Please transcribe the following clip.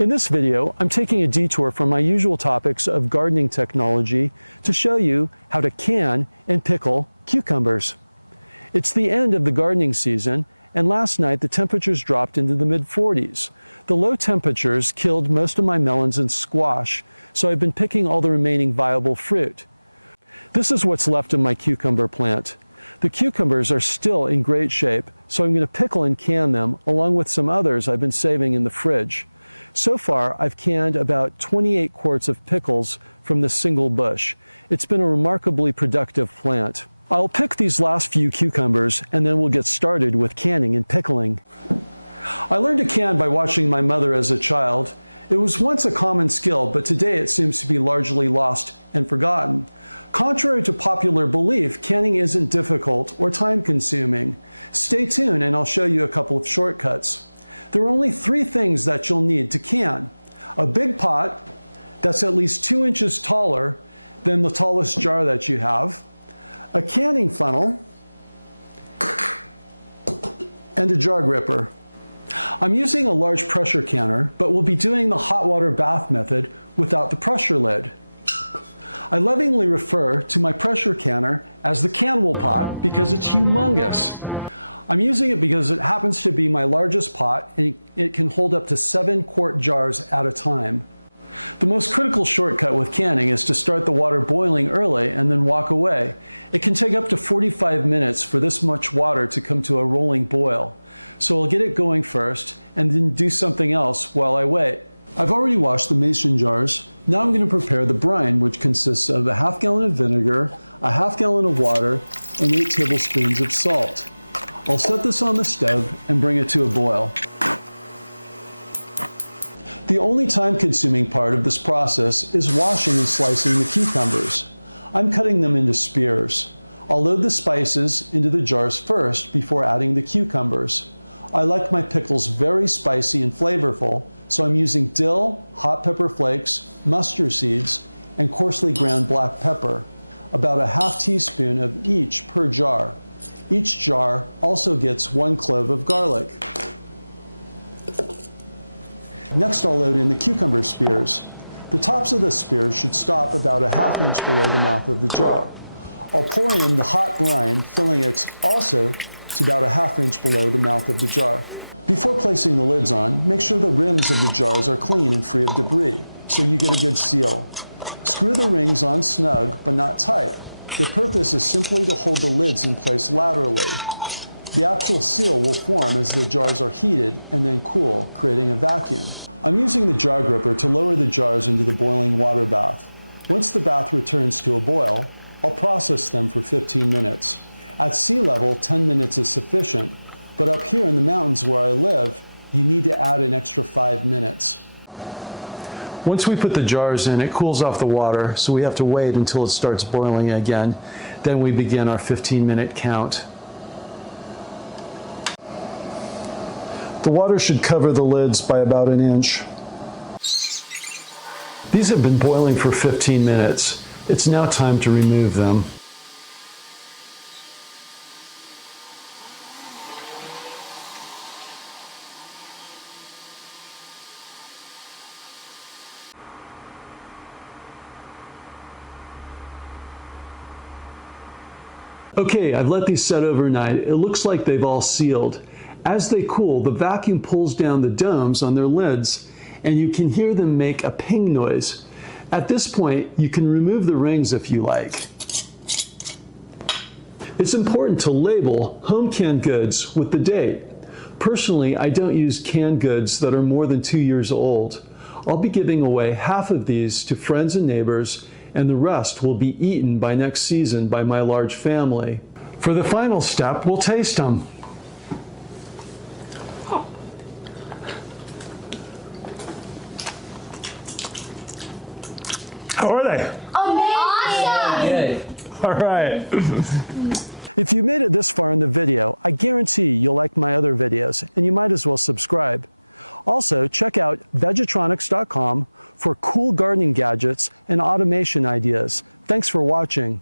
In this video, I'm taking a detour from my usual topics of gardening technology to show you how to can and pickle cucumbers. It's the end of the gardening season, and last night the temperatures dropped into the mid-40s. The low temperatures killed most of my melons and squash, so I've been picking all the remaining viable fruit. This is what's left of my cucumber plant. The cucumbers are still in great shape, so I'm going to pickle and can them along with some others I've been saving in the fridge. So far, I've canned about 28 quarts of pickles from this single bush. It's been a remarkably productive plant. I'll pick these last few cucumbers and then we'll get started with canning and pickling. I learned to can by watching my mother as a child. It was once a common skill, but today it seems to be largely lost and forgotten. Contrary to popular belief, canning isn't difficult or time-consuming. Stay tuned and I'll show you a couple of shortcuts. There are only 3 things that you'll need to can: a big pot that's at least 2 inches taller than the tallest jar that you have, a canning funnel, and a jar gripper. I'm using a large pressure canner, but we'll be doing the hot water bath method without the pressure lid. I lovingly refer to my pressure canner as the Canwell pot because it's humongous. I'm using it because it happens to be my largest pot and it can hold up to 7 quart jars at a time. The most critical shortcut with canning is to start the water boiling early and then walk away. It can take up to 45 minutes for this much water to come to a rolling boil. So I'll get it going first and then do something else while I wait. I've already washed the mason jars. Now I'm going to prepare the brine, which consists of a ½ gallon of vinegar, a ½ gallon of water, and 8 tablespoons of salt. I'll set this on the stove and bring it to a boil. The only time-consuming part of this process is washing and slicing the cucumbers. I'm cutting them into spears. I'll load the spices into the jars first before adding the cucumbers. I like my pickles very spicy and flavorful, so I'm using dill, hot pepper flakes, mustard seeds, and coarsely ground black pepper, about a ½ teaspoon of each per jar. Each jar also gets 1 clove of garlic. Next, I'll load in the cucumber spears. The tops of the spears should stop about a ½ inch below the mouth of the jar. I'll pour in the hot brine, filling it also to about a ½ inch below the mouth of the jar. Before placing the lids on, make sure the rims of the jars are clean and free of debris, so you get a good seal. Screw the rings on snug, but not tight. The purpose is simply to hold the lids in place laterally. The actual seal will form as the jars are heated and then cool, creating a vacuum. I'm using the jar gripper to lower the jars into the boiling water bath. Once the bath returns to a boil, I'll process them for 15 minutes. At sea level, 10 minutes is sufficient, but up here in the mountains where I live, you need to add an extra 5 minutes. Once we put the jars in, it cools off the water, so we have to wait until it starts boiling again. Then we begin our 15-minute count. The water should cover the lids by about 1 inch. These have been boiling for 15 minutes. It's now time to remove them. Okay, I've let these set overnight. It looks like they've all sealed. As they cool, the vacuum pulls down the domes on their lids, and you can hear them make a ping noise. At this point, you can remove the rings if you like. It's important to label home canned goods with the date. Personally, I don't use canned goods that are more than 2 years old. I'll be giving away half of these to friends and neighbors, and the rest will be eaten by next season by my large family. For the final step, we'll taste them. How are they? Amazing! All right. If you made it this far in the video, I guarantee you'll like my other videos, and you might as well subscribe. Also, check out Vegetronix.com for cool gardening gadgets and automation ideas. Thanks for watching.